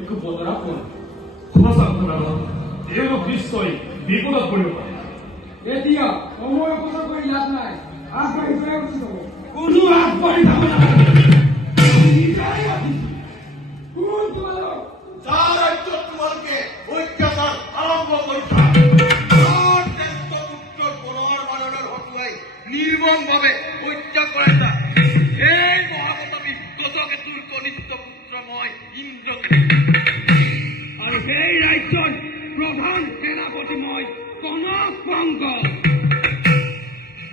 একো বতৰা পোৱা সঁচা কথা তেওঁলোক নিশ্চয় বিপদত পৰিব পাৰে এতিয়া সময় অপচয় কৰি লাভ নাই আগবাঢ়ি যোৱাই উচিত হ'ব কোনো আগবাঢ়ি যাব নালাগে কোন তোমালোক যাৰ ৰাজ্যত তোমালোকে অত্যাচাৰ আৰম্ভ কৰিছা নিৰ্মমভাৱে হত্যা কৰাইছা এই মহাপতাপী গজকেতুৰ কনিষ্ঠ পুত্ৰ মই ইন্দ্ৰকেতু আৰু সেই ৰাজ্যৰ প্ৰধান সেনাপতি মই কনক পংক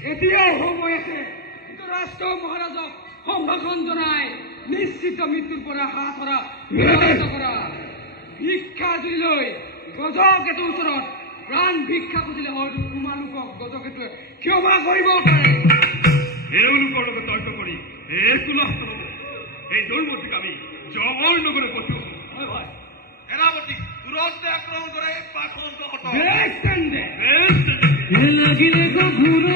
এতিয়াও সময় আছে ধৃতৰাষ্ট্ৰ মহাৰাজক সম্ভাষণ জনাই নিশ্চিত মৃত্যুৰ পৰা হাত সৰা নিৰ্বাচিত কৰা ভিক্ষা জুৰি লৈ গজকেতুৰ ওচৰত প্ৰাণ ভিক্ষা খুজিলে হয়তো তোমালোকক গজকেতুৱে ক্ষমা কৰিব পাৰে তেওঁলোকৰ লগত তৰ্ক কৰি এইটো লাভ এই দৈৱতীক আমি জগৰ নগৰে পঠিয়াব হয় সেনাপতি তুৰন্তে আক্ৰমণ কৰে পাখণ্ড হটাও বেশ তেন্তে লাগিলে ঘূৰ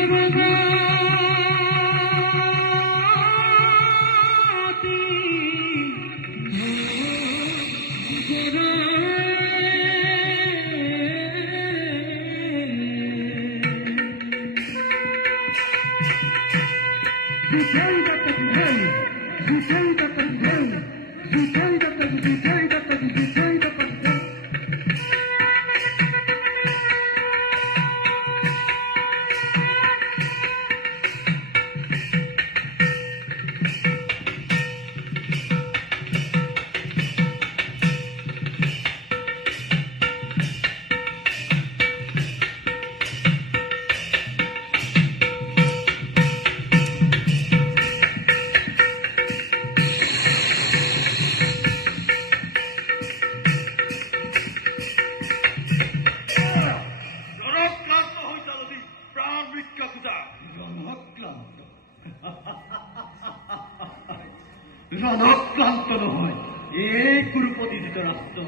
ৰণক্ৰান্ত নহয় এই কুৰুপতি ধৃতৰাষ্ট্ৰ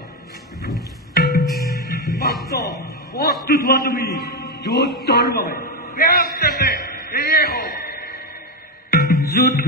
মাত্ৰ প্ৰস্তুত হওয়া তুমি যুদ্ধৰ বাবে এয়ে হোক যুদ্ধ